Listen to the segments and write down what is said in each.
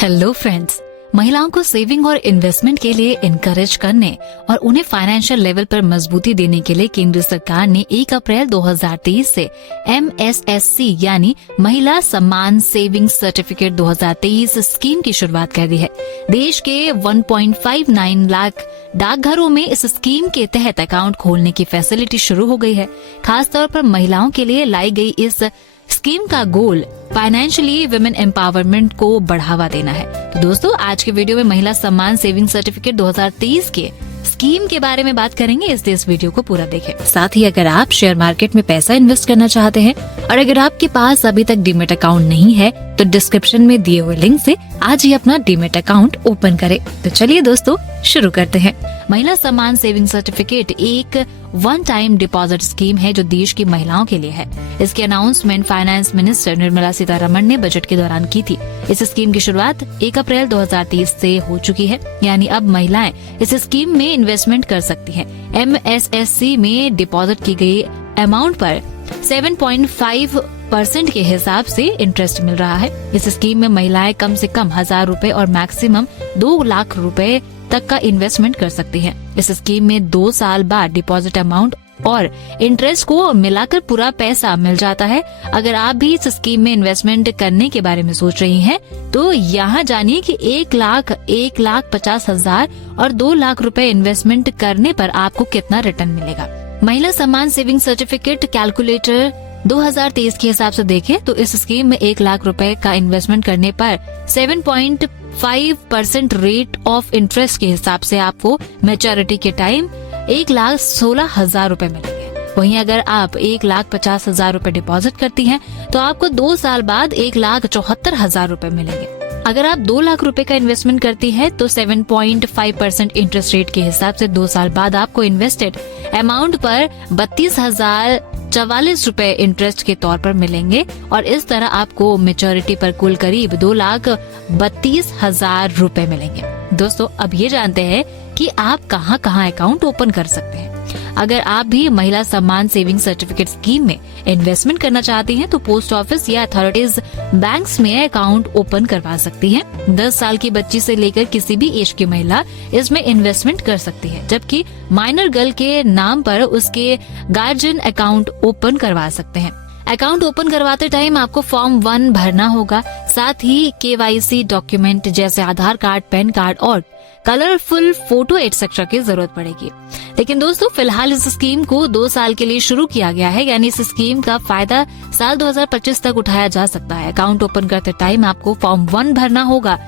Hello friends, महिलाओं को saving और इन्वेस्टमेंट के लिए इनकरेज करने और उन्हें फाइनेंशियल लेवल पर मजबूती देने के लिए केंद्र सरकार ने 1 अप्रैल 2023 से MSSC यानी महिला सम्मान सेविंग सर्टिफिकेट 2023 स्कीम की शुरुआत कर दी है। देश के 1.59 लाख डाकघरों में इस स्कीम के तहत अकाउंट खोलने की फैसिलिटी शुरू हो गई है। खास तौर पर महिलाओं के लिए लाई गई इस स्कीम का गोल फाइनेंशियली वुमेन एम्पावरमेंट को बढ़ावा देना है। तो दोस्तों, आज के वीडियो में महिला सम्मान सेविंग सर्टिफिकेट 2023 के स्कीम के बारे में बात करेंगे, इसलिए इस वीडियो को पूरा देखें। साथ ही अगर आप शेयर मार्केट में पैसा इन्वेस्ट करना चाहते हैं और अगर आपके पास अभी तक डीमेट अकाउंट नहीं है तो डिस्क्रिप्शन में दिए हुए लिंक से आज ही अपना डीमेट अकाउंट ओपन करें। तो चलिए दोस्तों, शुरू करते हैं। महिला सम्मान सेविंग सर्टिफिकेट एक वन टाइम डिपॉजिट स्कीम है जो देश की महिलाओं के लिए है। इसकी announcement finance minister Nirmala Sitharaman ने बजट के दौरान की थी। इस स्कीम की शुरुआत 1 अप्रैल 2023 से हो चुकी है, यानी अब महिलाएं इस स्कीम में इन्वेस्टमेंट कर सकती हैं। MSSC में डिपॉजिट की गई अमाउंट पर 7.5% के हिसाब से इंटरेस्ट मिल रहा है। इस स्कीम में महिलाएं कम से कम 1000 रूपए और मैक्सिमम 2 लाख रूपए तक का इन्वेस्टमेंट कर सकती हैं। इस स्कीम में 2 साल बाद डिपॉजिट अमाउंट और इंटरेस्ट को मिलाकर पूरा पैसा मिल जाता है। अगर आप भी इस स्कीम में इन्वेस्टमेंट करने के बारे में सोच रही हैं, तो यहाँ जानिए कि 1,50,000 और 2 लाख रुपए इन्वेस्टमेंट करने पर आपको कितना रिटर्न मिलेगा। महिला सम्मान सेविंग सर्टिफिकेट कैलकुलेटर 2023 के हिसाब से देखें तो इस स्कीम में 1 लाख रुपए का इन्वेस्टमेंट करने पर 7.5% रेट ऑफ इंटरेस्ट के हिसाब से आपको मैच्योरिटी के टाइम 1,16,000 रूपए मिलेंगे। वहीं अगर आप 1,50,000 रूपए डिपॉजिट करती हैं तो आपको 2 साल बाद 1,74,000 रूपए मिलेंगे। अगर आप 2 लाख रुपए का इन्वेस्टमेंट करती है तो 7.5% इंटरेस्ट रेट के हिसाब से 2 साल बाद आपको इन्वेस्टेड अमाउंट पर 32,044 रूपए इंटरेस्ट के तौर पर मिलेंगे और इस तरह आपको मेच्योरिटी पर कुल करीब 2,32,000 रूपए मिलेंगे। दोस्तों, अब ये जानते हैं कि आप कहां कहां अकाउंट ओपन कर सकते हैं। अगर आप भी महिला सम्मान सेविंग सर्टिफिकेट स्कीम में इन्वेस्टमेंट करना चाहती हैं तो पोस्ट ऑफिस या अथॉरिटीज बैंक्स में अकाउंट ओपन करवा सकती हैं। 10 साल की बच्ची से लेकर किसी भी एज की महिला इसमें इन्वेस्टमेंट कर सकती है, जबकि माइनर गर्ल के नाम पर उसके गार्जियन अकाउंट ओपन करवा सकते हैं। अकाउंट ओपन करवाते टाइम आपको फॉर्म 1 भरना होगा। साथ ही KYC डॉक्यूमेंट जैसे आधार कार्ड, पैन कार्ड और कलरफुल फोटो एटसेट्रा की जरूरत पड़ेगी। लेकिन दोस्तों, फिलहाल इस स्कीम को 2 साल के लिए शुरू किया गया है, यानी इस स्कीम का फायदा साल 2025 तक उठाया जा सकता है। अकाउंट ओपन करते टाइम आपको फॉर्म 1 भरना होगा।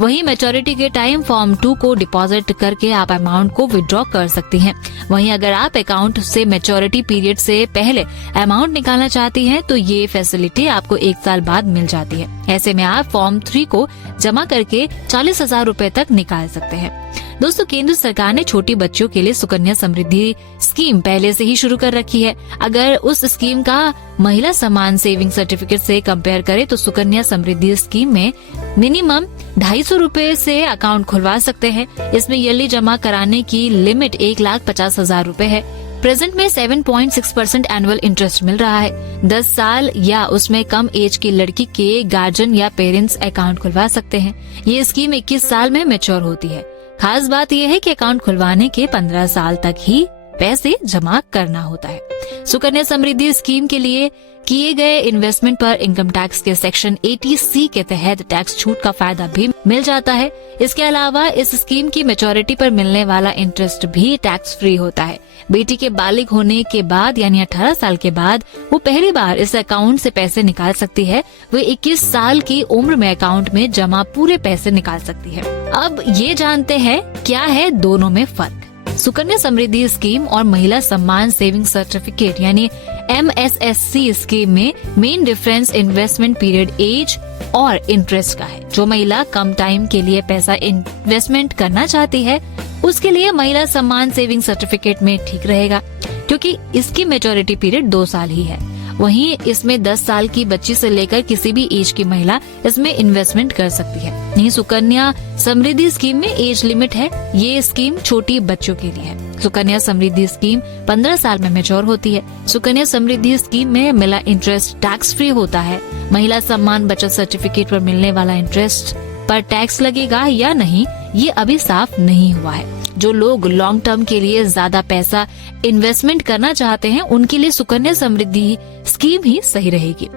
वहीं मैच्योरिटी के टाइम फॉर्म 2 को डिपॉजिट करके आप अमाउंट को विड्रॉ कर सकती हैं। वहीं अगर आप अकाउंट से मैच्योरिटी पीरियड से पहले अमाउंट निकालना चाहती हैं तो ये फैसिलिटी आपको 1 साल बाद मिल जाती है। ऐसे में आप फॉर्म 3 को जमा करके 40,000 रूपए तक निकाल सकते हैं। दोस्तों, केंद्र सरकार ने छोटी बच्चियों के लिए सुकन्या समृद्धि स्कीम पहले से ही शुरू कर रखी है। अगर उस स्कीम का महिला सम्मान सेविंग सर्टिफिकेट से कंपेयर करें तो सुकन्या समृद्धि स्कीम में मिनिमम 250 रूपए से अकाउंट खुलवा सकते हैं। इसमें ईयरली जमा कराने की लिमिट 1,50,000 रूपए है। प्रेजेंट में 7.6% एनुअल इंटरेस्ट मिल रहा है। 10 साल या उसमें कम एज की लड़की के गार्जियन या पेरेंट्स अकाउंट खुलवा सकते हैं। ये स्कीम 21 साल में मैच्योर होती है। खास बात यह है कि अकाउंट खुलवाने के 15 साल तक ही पैसे जमा करना होता है। सुकन्या समृद्धि स्कीम के लिए किए गए इन्वेस्टमेंट पर इनकम टैक्स के सेक्शन 80C के तहत टैक्स छूट का फायदा भी मिल जाता है। इसके अलावा इस स्कीम की मैच्योरिटी पर मिलने वाला इंटरेस्ट भी टैक्स फ्री होता है। बेटी के बालिग होने के बाद यानी 18 साल के बाद वो पहली बार इस अकाउंट से पैसे निकाल सकती है। वो 21 साल की उम्र में अकाउंट में जमा पूरे पैसे निकाल सकती है। अब ये जानते हैं क्या है दोनों में फर्क। सुकन्या समृद्धि स्कीम और महिला सम्मान सेविंग सर्टिफिकेट यानी MSSC स्कीम में main difference investment period, age और इंटरेस्ट का है। जो महिला कम टाइम के लिए पैसा इन्वेस्टमेंट करना चाहती है उसके लिए महिला सम्मान सेविंग सर्टिफिकेट में ठीक रहेगा, क्योंकि इसकी मैच्योरिटी पीरियड 2 साल ही है। वहीं इसमें 10 साल की बच्ची से लेकर किसी भी एज की महिला इसमें इन्वेस्टमेंट कर सकती है। नहीं, सुकन्या समृद्धि स्कीम में एज लिमिट है। ये स्कीम छोटी बच्चों के लिए है। सुकन्या समृद्धि स्कीम 15 साल में मैच्योर होती है। सुकन्या समृद्धि स्कीम में मिला इंटरेस्ट टैक्स फ्री होता है। महिला सम्मान बचत सर्टिफिकेट पर मिलने वाला इंटरेस्ट पर टैक्स लगेगा या नहीं ये अभी साफ नहीं हुआ है। जो लोग लॉन्ग टर्म के लिए ज्यादा पैसा इन्वेस्टमेंट करना चाहते हैं उनके लिए सुकन्या समृद्धि स्कीम ही सही रहेगी,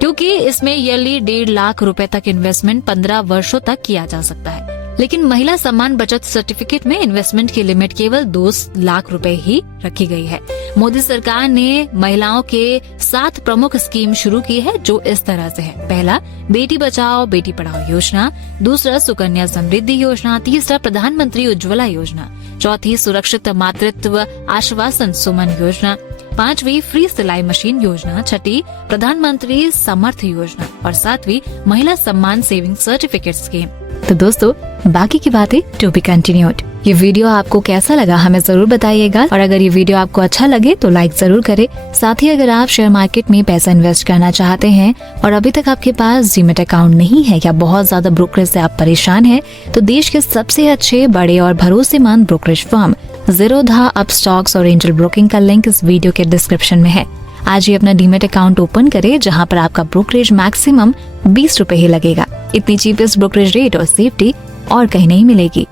क्योंकि इसमें ईयरली 1.5 लाख रुपए तक इन्वेस्टमेंट 15 वर्षों तक किया जा सकता है। लेकिन महिला सम्मान बचत सर्टिफिकेट में इन्वेस्टमेंट की लिमिट केवल 2 लाख रुपए ही रखी गई है। मोदी सरकार ने महिलाओं के 7 प्रमुख स्कीम शुरू की है जो इस तरह से है। पहला, बेटी बचाओ बेटी पढ़ाओ योजना। दूसरा, सुकन्या समृद्धि योजना। तीसरा, प्रधानमंत्री उज्ज्वला योजना। चौथी, सुरक्षित मातृत्व आश्वासन सुमन योजना। 5वीं, फ्री सिलाई मशीन योजना। 6ठी, प्रधानमंत्री समर्थ योजना। और 7वीं, महिला सम्मान सेविंग सर्टिफिकेट स्कीम। तो दोस्तों, बाकी की बातें टू बी कंटिन्यूड। ये वीडियो आपको कैसा लगा हमें जरूर बताइएगा, और अगर ये वीडियो आपको अच्छा लगे तो लाइक जरूर करें। साथ ही अगर आप शेयर मार्केट में पैसा इन्वेस्ट करना चाहते हैं और अभी तक आपके पास डीमैट अकाउंट नहीं है या बहुत ज्यादा ब्रोकरेज से आप परेशान हैं, तो देश के सबसे अच्छे, बड़े और भरोसेमंद ब्रोकरेज फर्म ज़ीरोधा, अपस्टॉक्स और एंजल ब्रोकिंग का लिंक इस वीडियो के डिस्क्रिप्शन में है। आज ही अपना डीमैट अकाउंट ओपन करें, जहां पर आपका ब्रोकरेज मैक्सिमम 20 रुपए ही लगेगा। इतनी चीपेस्ट ब्रोकरेज रेट और सेफ्टी और कहीं नहीं मिलेगी।